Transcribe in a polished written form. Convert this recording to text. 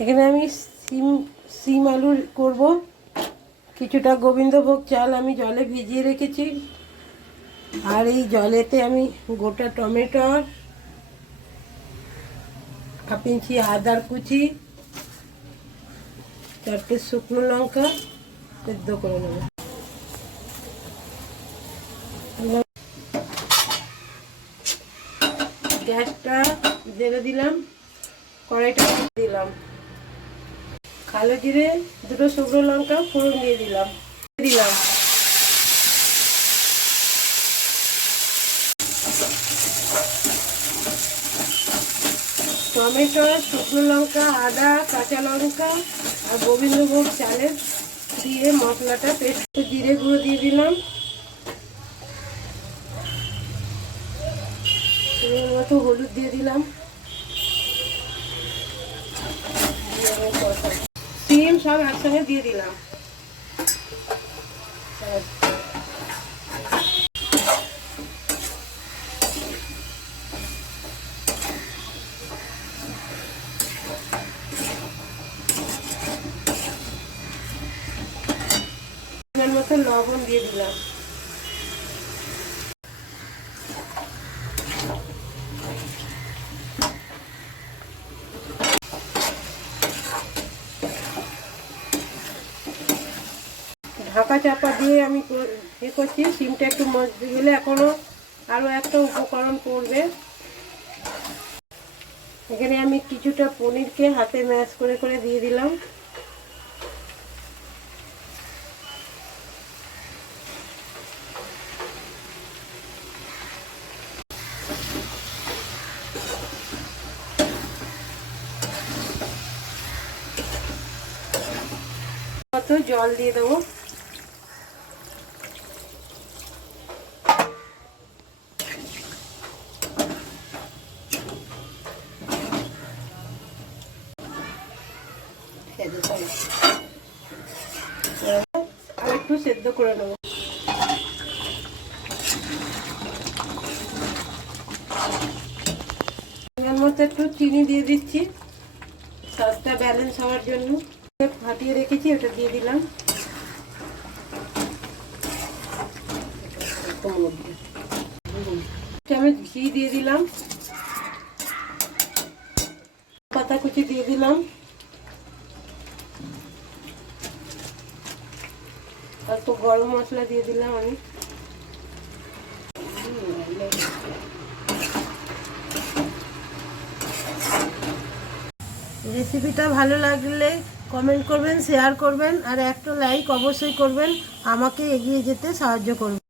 এখানে আমি সিম আলু করব। কিছুটা গোবিন্দভোগ চাল আমি জলে ভিজিয়ে রেখেছি, আর এই জলেতে আমি গোটা টমেটো, হাফ ইঞ্চি আদার কুচি, 4টে শুকনো লঙ্কা সেদ্ধ করে নেব। গ্যাসটা জেলে দিলাম, কড়াইটা দিলাম, কালো জিরে, 2টো শুকনো লঙ্কা ফোড়ন দিয়ে দিলাম। টমেটো, শুকনো লঙ্কা, আদা, কাঁচা লঙ্কা আর গোবিন্দভোগ চালের দিয়ে মশলাটা পেস্ট। জিরে গুঁড়ো দিয়ে দিলাম, মতো হলুদ দিয়ে দিলাম, সিম সব একসঙ্গে দিয়ে দিলাম। মতো লবণ দিয়ে দিলাম। ঢাকা চাপা দিয়ে আমি করছি। সিমটা একটু মজতে গেলে এখনো আরও একটা উপকরণ পড়বে। এখানে আমি কিছুটা পনিরকে হাতে ম্যাশ করে করে দিয়ে দিলাম। কত জল দিয়ে দেবো। আর একটু সেদ্ধ করে নেবো। এর মধ্যে একটু চিনি দিয়ে দিচ্ছি, স্বাদটা ব্যালেন্স হওয়ার জন্য। ফাটিয়ে রেখেছি, ওটা দিয়ে দিলাম। চামচ ঘি দিয়ে দিলাম, পাতা কুচি দিয়ে দিলাম, আর তো গরম মশলা দিয়ে দিলাম আমি। রেসিপিটা ভালো লাগলে কমেন্ট করবেন, শেয়ার করবেন, আর একটা লাইক অবশ্যই করবেন, আমাকে এগিয়ে যেতে সাহায্য করবেন।